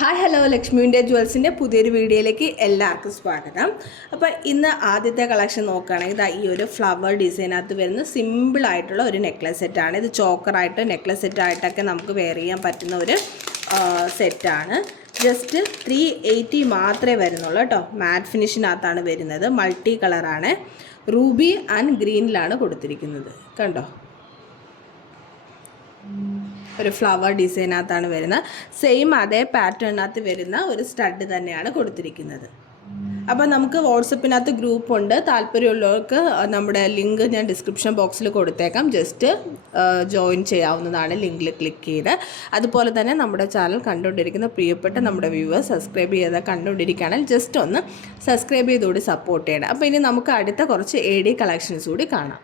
Hi hello ലക്ഷ്മിൻ്റെ ജുവൽസിൻ്റെ പുതിയൊരു വീഡിയോയിലേക്ക് എല്ലാവർക്കും സ്വാഗതം. അപ്പോൾ ഇന്ന് ആദ്യത്തെ കളക്ഷൻ നോക്കുകയാണെങ്കിൽ ഇതാ ഈ ഒരു ഫ്ലവർ ഡിസൈനകത്ത് വരുന്ന സിമ്പിളായിട്ടുള്ള ഒരു നെക്ലസ് സെറ്റാണ്. ഇത് ചോക്കറായിട്ട് നെക്ലസ് സെറ്റായിട്ടൊക്കെ നമുക്ക് വെയർ ചെയ്യാൻ പറ്റുന്ന ഒരു സെറ്റാണ്. ജസ്റ്റ് 380 മാത്രമേ വരുന്നുള്ളൂ കേട്ടോ. മാറ്റ് ഫിനിഷിനകത്താണ് വരുന്നത്. മൾട്ടി കളറാണ്. റൂബി ആൻഡ് ഗ്രീനിലാണ് കൊടുത്തിരിക്കുന്നത്. കണ്ടോ, ഒരു ഫ്ലവർ ഡിസൈനകത്താണ് വരുന്നത്. സെയിം അതേ പാറ്റേണിനകത്ത് വരുന്ന ഒരു സ്റ്റഡ് തന്നെയാണ് കൊടുത്തിരിക്കുന്നത്. അപ്പോൾ നമുക്ക് വാട്സപ്പിനകത്ത് ഗ്രൂപ്പുണ്ട്. താല്പര്യമുള്ളവർക്ക് നമ്മുടെ ലിങ്ക് ഞാൻ ഡിസ്ക്രിപ്ഷൻ ബോക്സിൽ കൊടുത്തേക്കാം. ജസ്റ്റ് ജോയിൻ ചെയ്യാവുന്നതാണ് ലിങ്കിൽ ക്ലിക്ക് ചെയ്ത്. അതുപോലെ തന്നെ നമ്മുടെ ചാനൽ കണ്ടുകൊണ്ടിരിക്കുന്ന പ്രിയപ്പെട്ട നമ്മുടെ വ്യൂവേഴ്സ് സബ്സ്ക്രൈബ് ചെയ്താൽ കണ്ടുകൊണ്ടിരിക്കുകയാണെങ്കിൽ ജസ്റ്റ് ഒന്ന് സബ്സ്ക്രൈബ് ചെയ്തുകൂടി സപ്പോർട്ട് ചെയ്യണം. അപ്പോൾ ഇനി നമുക്ക് അടുത്ത കുറച്ച് AD കളക്ഷൻസ് കൂടി കാണാം.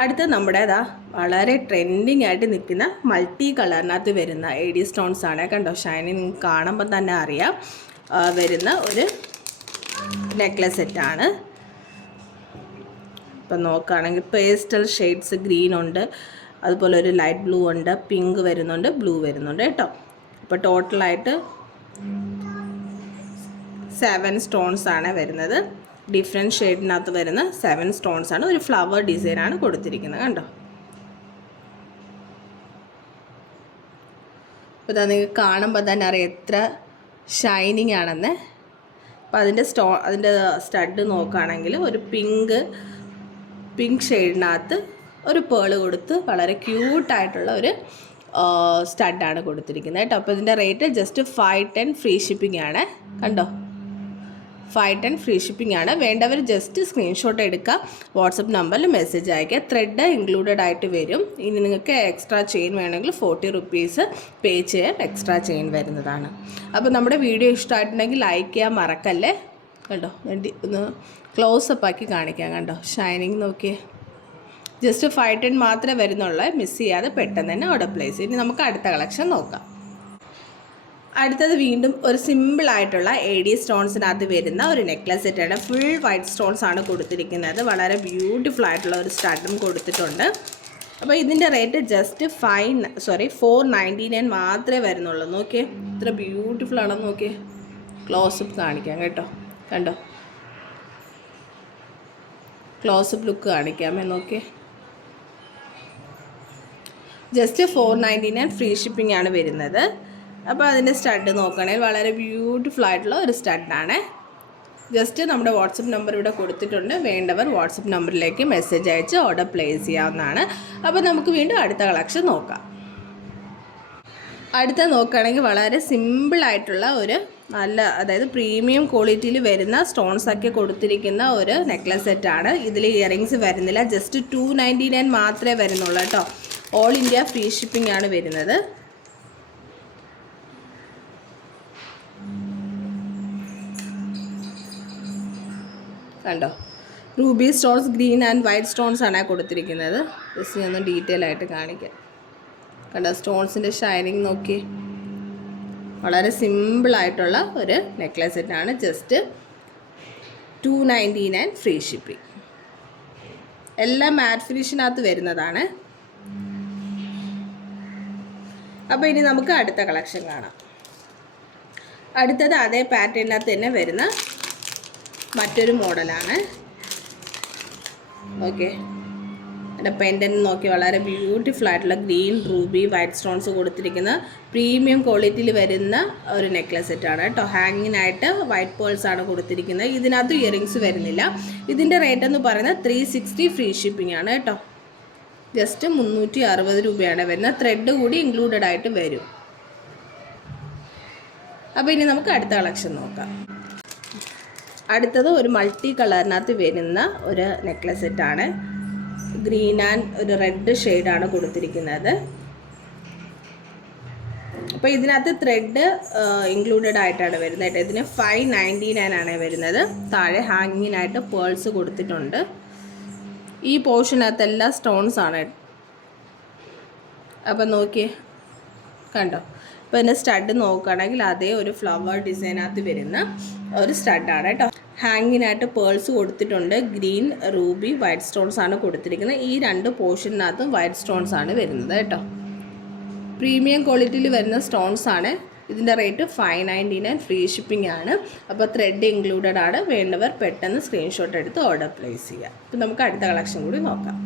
അടുത്ത നമ്മുടേതാ വളരെ ട്രെൻഡിങ് ആയിട്ട് നിൽക്കുന്ന മൾട്ടി കളറിനകത്ത് വരുന്ന AD സ്റ്റോൺസ് ആണ്. കണ്ടോ, ഷൈനിങ് കാണുമ്പോൾ തന്നെ അറിയാം വരുന്ന ഒരു നെക്ലസ് സെറ്റാണ്. ഇപ്പം നോക്കുകയാണെങ്കിൽ പേസ്റ്റൽ ഷെയ്ഡ്സ് ഗ്രീൻ ഉണ്ട്, അതുപോലെ ഒരു ലൈറ്റ് ബ്ലൂ ഉണ്ട്, പിങ്ക് വരുന്നുണ്ട്, ബ്ലൂ വരുന്നുണ്ട് കേട്ടോ. അപ്പോൾ ടോട്ടലായിട്ട് 7 സ്റ്റോൺസ് ആണ് വരുന്നത്. ഡിഫറെൻറ്റ് ഷെയ്ഡിനകത്ത് വരുന്ന 7 സ്റ്റോൺസ് ആണ്. ഒരു ഫ്ലവർ ഡിസൈനാണ് കൊടുത്തിരിക്കുന്നത്. കണ്ടോ, അപ്പോൾ ഇതാ നിങ്ങൾക്ക് കാണുമ്പോൾ തന്നെ അറിയാം എത്ര ഷൈനിങ് ആണെന്ന്. അപ്പോൾ അതിൻ്റെ സ്റ്റഡ് നോക്കുകയാണെങ്കിൽ ഒരു പിങ്ക് ഷെയ്ഡിനകത്ത് ഒരു പേള് കൊടുത്ത് വളരെ ക്യൂട്ടായിട്ടുള്ള ഒരു സ്റ്റഡാണ് കൊടുത്തിരിക്കുന്നത് കേട്ടോ. അപ്പോൾ ഇതിൻ്റെ റേറ്റ് ജസ്റ്റ് 510 ഫ്രീ ഷിപ്പിംഗ് ആണ്. കണ്ടോ, 510 ഫ്രീ ഷിപ്പിംഗ് ആണ്. വേണ്ടവർ ജസ്റ്റ് സ്ക്രീൻഷോട്ട് എടുക്കുക, വാട്സപ്പ് നമ്പറിൽ മെസ്സേജ് അയക്കുക. ത്രെഡ് ഇൻക്ലൂഡഡ് ആയിട്ട് വരും. ഇനി നിങ്ങൾക്ക് എക്സ്ട്രാ ചെയിൻ വേണമെങ്കിൽ 40 റുപ്പീസ് പേ ചെയ്യാൻ എക്സ്ട്രാ ചെയിൻ വരുന്നതാണ്. അപ്പോൾ നമ്മുടെ വീഡിയോ ഇഷ്ടമായിട്ടുണ്ടെങ്കിൽ ലൈക്ക് ചെയ്യാൻ മറക്കല്ലേ. കണ്ടോ, ഒന്ന് ക്ലോസപ്പ് ആക്കി കാണിക്കാം. കണ്ടോ, ഷൈനിങ് നോക്കിയേ. ജസ്റ്റ് 510 മാത്രമേ വരുന്നുള്ളൂ. മിസ് ചെയ്യാതെ പെട്ടെന്ന് തന്നെ ഓർഡർ പ്ലേസ്. ഇനി നമുക്ക് അടുത്ത കളക്ഷൻ നോക്കാം. അടുത്തത് വീണ്ടും ഒരു സിമ്പിളായിട്ടുള്ള AD സ്റ്റോൺസിനകത്ത് വരുന്ന ഒരു നെക്ലസ് സെറ്റാണ്. ഫുൾ വൈറ്റ് സ്റ്റോൺസ് ആണ് കൊടുത്തിരിക്കുന്നത്. വളരെ ബ്യൂട്ടിഫുൾ ആയിട്ടുള്ള ഒരു സ്റ്റഡും കൊടുത്തിട്ടുണ്ട്. അപ്പോൾ ഇതിൻ്റെ റേറ്റ് ജസ്റ്റ് 499 മാത്രമേ വരുന്നുള്ളൂ. നോക്കിയേ, ഇത്ര ബ്യൂട്ടിഫുൾ ആണെന്ന് നോക്കിയേ. ക്ലോസപ്പ് കാണിക്കാം കേട്ടോ. കണ്ടോ, ക്ലോസപ്പ് ലുക്ക് കാണിക്കാമേ. നോക്കിയേ, ജസ്റ്റ് 499 ഫ്രീ ഷിപ്പിംഗ് ആണ് വരുന്നത്. അപ്പോൾ അതിൻ്റെ സ്റ്റഡ് നോക്കുകയാണെങ്കിൽ വളരെ ബ്യൂട്ടിഫുൾ ആയിട്ടുള്ള ഒരു സ്റ്റഡാണ്. ജസ്റ്റ് നമ്മുടെ വാട്സപ്പ് നമ്പർ ഇവിടെ കൊടുത്തിട്ടുണ്ട്. വേണ്ടവർ വാട്സപ്പ് നമ്പറിലേക്ക് മെസ്സേജ് അയച്ച് ഓർഡർ പ്ലേസ് ചെയ്യാവുന്നതാണ്. അപ്പോൾ നമുക്ക് വീണ്ടും അടുത്ത കളക്ഷൻ നോക്കാം. അടുത്ത നോക്കുകയാണെങ്കിൽ വളരെ സിമ്പിളായിട്ടുള്ള ഒരു നല്ല, അതായത് പ്രീമിയം ക്വാളിറ്റിയിൽ വരുന്ന സ്റ്റോൺസൊക്കെ കൊടുത്തിരിക്കുന്ന ഒരു നെക്ലസ് സെറ്റാണ്. ഇതിൽ ഇയറിങ്സ് വരുന്നില്ല. ജസ്റ്റ് 299 മാത്രമേ വരുന്നുള്ളൂ കേട്ടോ. ഓൾ ഇന്ത്യ ഫ്രീ ഷിപ്പിംഗ് ആണ് വരുന്നത്. കണ്ടോ, Ruby stones, green and white stones ആണ് കൊടുത്തിരിക്കുന്നത്. ജസ്റ്റ് ഞാൻ ഡീറ്റെയിൽ ആയിട്ട് കാണിക്കാം. കണ്ടോ, സ്റ്റോൺസിൻ്റെ ഷൈനിങ് നോക്കി. വളരെ സിമ്പിളായിട്ടുള്ള ഒരു നെക്ലസ് സെറ്റാണ്. Just 299 free shipping. എല്ലാം മാറ്റ് ഫിനിഷിനകത്ത് വരുന്നതാണ്. അപ്പോൾ ഇനി നമുക്ക് അടുത്ത കളക്ഷൻ കാണാം. അടുത്തത് അതേ പാറ്റേണിനകത്ത് തന്നെ വരുന്ന മറ്റൊരു മോഡലാണ്. ഓക്കെ, എൻ്റെ പെൻഡൻറ്റ് നോക്കി വളരെ ബ്യൂട്ടിഫുൾ ആയിട്ടുള്ള ഗ്രീൻ, റൂബി, വൈറ്റ് സ്റ്റോൺസ് കൊടുത്തിരിക്കുന്ന പ്രീമിയം ക്വാളിറ്റിയിൽ വരുന്ന ഒരു നെക്ലസ് സെറ്റാണ് കേട്ടോ. ഹാങ്ങിനായിട്ട് വൈറ്റ് പേൾസ് ആണ് കൊടുത്തിരിക്കുന്നത്. ഇതിനകത്ത് ഇയറിങ്സ് വരുന്നില്ല. ഇതിൻ്റെ റേറ്റ് എന്ന് പറയുന്നത് 360 ഫ്രീ ഷിപ്പിംഗ് ആണ് കേട്ടോ. ജസ്റ്റ് 360 രൂപയാണ് വരുന്നത്. ത്രെഡ് കൂടി ഇൻക്ലൂഡഡ് ആയിട്ട് വരും. അപ്പോൾ ഇനി നമുക്ക് അടുത്ത കളക്ഷൻ നോക്കാം. അടുത്തത് ഒരു മൾട്ടി കളറിനകത്ത് വരുന്ന ഒരു നെക്ലസ് സെറ്റാണ്. ഗ്രീൻ ആൻഡ് ഒരു റെഡ് ഷെയ്ഡാണ് കൊടുത്തിരിക്കുന്നത്. അപ്പോൾ ഇതിനകത്ത് ത്രെഡ് ഇൻക്ലൂഡഡ് ആയിട്ടാണ് വരുന്നത്. ഇതിന് 599 ആണ് വരുന്നത്. താഴെ ഹാങ്ങിനായിട്ട് പേൾസ് കൊടുത്തിട്ടുണ്ട്. ഈ പോർഷനകത്തെല്ലാം സ്റ്റോൺസ് ആണ്. അപ്പം നോക്കിയേ, കണ്ടോ. ഇപ്പോൾ ഇതിൻ്റെ സ്റ്റഡ് നോക്കുകയാണെങ്കിൽ അതേ ഒരു ഫ്ലവർ ഡിസൈനകത്ത് വരുന്ന ഒരു സ്റ്റഡാണ് കേട്ടോ. ഹാങ്ങിനായിട്ട് പേൾസ് കൊടുത്തിട്ടുണ്ട്. ഗ്രീൻ, റൂബി, വൈറ്റ് സ്റ്റോൺസ് ആണ് കൊടുത്തിരിക്കുന്നത്. ഈ 2 പോർഷനകത്തും വൈറ്റ് സ്റ്റോൺസ് ആണ് വരുന്നത് കേട്ടോ. പ്രീമിയം ക്വാളിറ്റിയിൽ വരുന്ന സ്റ്റോൺസ് ആണ്. ഇതിൻ്റെ റേറ്റ് 599 ഫ്രീ ഷിപ്പിംഗ് ആണ്. അപ്പോൾ ത്രെഡ് ഇൻക്ലൂഡഡ് ആണ്. വേണ്ടവർ പെട്ടെന്ന് സ്ക്രീൻഷോട്ട് എടുത്ത് ഓർഡർ പ്ലേസ് ചെയ്യുക. അപ്പോൾ നമുക്ക് അടുത്ത കളക്ഷൻ കൂടി നോക്കാം.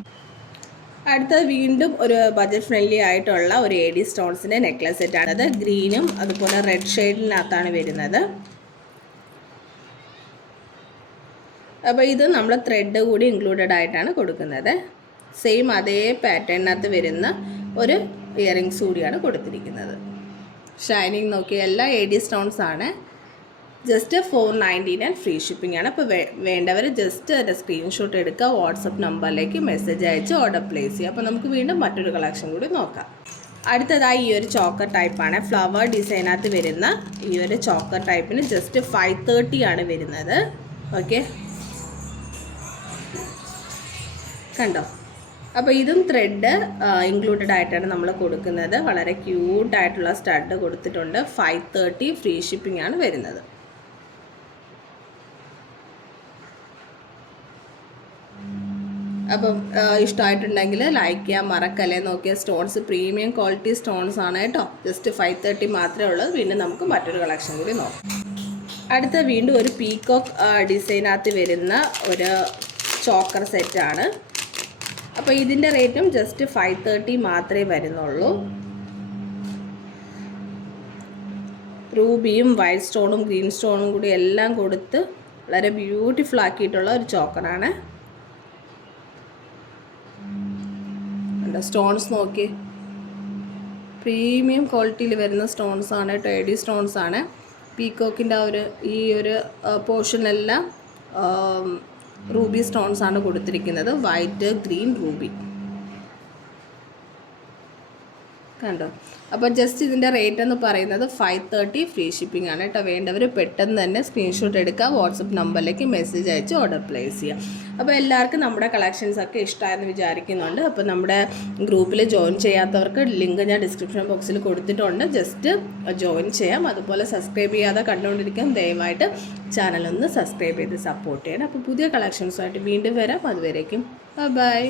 അടുത്തത് വീണ്ടും ഒരു ബഡ്ജറ്റ് ഫ്രണ്ട്ലി ആയിട്ടുള്ള ഒരു AD സ്റ്റോൺസിൻ്റെ നെക്ലസ് സെറ്റാണ്. അത് ഗ്രീനും അതുപോലെ റെഡ് ഷെയ്ഡിനകത്താണ് വരുന്നത്. അപ്പോൾ ഇത് നമ്മൾ ത്രെഡ് കൂടി ഇൻക്ലൂഡഡ് ആയിട്ടാണ് കൊടുക്കുന്നത്. സെയിം അതേ പാറ്റേണിനകത്ത് വരുന്ന ഒരു ഇയറിങ്സ് കൂടിയാണ് കൊടുത്തിരിക്കുന്നത്. ഷൈനിങ് നോക്കി എല്ലാ AD സ്റ്റോൺസ് ആണ്. ജസ്റ്റ് 499 ഫ്രീ ഷിപ്പിംഗ് ആണ്. അപ്പോൾ വേണ്ടവർ ജസ്റ്റ് അതിൻ്റെ സ്ക്രീൻഷോട്ട് എടുക്കുക, വാട്സപ്പ് നമ്പറിലേക്ക് മെസ്സേജ് അയച്ച് ഓർഡർ പ്ലേസ് ചെയ്യുക. അപ്പോൾ നമുക്ക് വീണ്ടും മറ്റൊരു കളക്ഷൻ കൂടി നോക്കാം. അടുത്തതായി ഈ ഒരു ചോക്കർ ടൈപ്പാണ്. ഫ്ലവർ ഡിസൈനകത്ത് വരുന്ന ഈ ഒരു ചോക്കർ ടൈപ്പിന് ജസ്റ്റ് 530 ആണ് വരുന്നത്. ഓക്കെ, കണ്ടോ? അപ്പോൾ ഇതും ത്രെഡ് ഇൻക്ലൂഡഡ് ആയിട്ടാണ് നമ്മൾ കൊടുക്കുന്നത്. വളരെ ക്യൂട്ടായിട്ടുള്ള സ്റ്റഡ് കൊടുത്തിട്ടുണ്ട്. 530 ഫ്രീ ഷിപ്പിംഗ് ആണ് വരുന്നത്. അപ്പം ഇഷ്ടമായിട്ടുണ്ടെങ്കിൽ ലൈക്ക് ചെയ്യാൻ മറക്കല്ലേ. നോക്കിയ സ്റ്റോൺസ് പ്രീമിയം ക്വാളിറ്റി സ്റ്റോൺസ് ആണ് കേട്ടോ. ജസ്റ്റ് 530 മാത്രമേ ഉള്ളൂ. വീണ്ടും നമുക്ക് മറ്റൊരു കളക്ഷൻ കൂടി നോക്കാം. അടുത്ത വീണ്ടും ഒരു പീകോക്ക് ഡിസൈനകത്ത് വരുന്ന ഒരു ചോക്കർ സെറ്റാണ്. അപ്പോൾ ഇതിൻ്റെ റേറ്റും ജസ്റ്റ് 530 മാത്രമേ വരുന്നുള്ളൂ. റൂബിയും വൈറ്റ് സ്റ്റോണും ഗ്രീൻ സ്റ്റോണും കൂടി എല്ലാം കൊടുത്ത് വളരെ ബ്യൂട്ടിഫുൾ ആക്കിയിട്ടുള്ള ഒരു ചോക്കറാണ്. സ്റ്റോൺസ് നോക്കി, പ്രീമിയം ക്വാളിറ്റിയിൽ വരുന്ന സ്റ്റോൺസ് ആണ്. AD സ്റ്റോൺസ് ആണ്. പീകോക്കിൻ്റെ ഈ ഒരു പോർഷനെല്ലാം റൂബി സ്റ്റോൺസ് ആണ് കൊടുത്തിരിക്കുന്നത്. വൈറ്റ്, ഗ്രീൻ, റൂബി, കണ്ടോ? അപ്പോൾ ജസ്റ്റ് ഇതിൻ്റെ റേറ്റ് എന്ന് പറയുന്നത് 530 ഫ്രീ ഷിപ്പിംഗ് ആണ് കേട്ടോ. വേണ്ടവർ പെട്ടെന്ന് തന്നെ സ്ക്രീൻഷോട്ട് എടുക്കുക, വാട്സപ്പ് നമ്പറിലേക്ക് മെസ്സേജ് അയച്ച് ഓർഡർ പ്ലേസ് ചെയ്യുക. അപ്പോൾ എല്ലാവർക്കും നമ്മുടെ കളക്ഷൻസൊക്കെ ഇഷ്ടമായെന്ന് വിചാരിക്കുന്നുണ്ട്. അപ്പോൾ നമ്മുടെ ഗ്രൂപ്പിൽ ജോയിൻ ചെയ്യാത്തവർക്ക് ലിങ്ക് ഞാൻ ഡിസ്ക്രിപ്ഷൻ ബോക്സിൽ കൊടുത്തിട്ടുണ്ട്. ജസ്റ്റ് ജോയിൻ ചെയ്യാം. അതുപോലെ സബ്സ്ക്രൈബ് ചെയ്യാതെ കണ്ടുകൊണ്ടിരിക്കാൻ ദയവായിട്ട് ചാനലൊന്ന് സബ്സ്ക്രൈബ് ചെയ്ത് സപ്പോർട്ട് ചെയ്യണം. അപ്പോൾ പുതിയ കളക്ഷൻസുമായിട്ട് വീണ്ടും വരാം. അതുവരേക്കും ബൈ.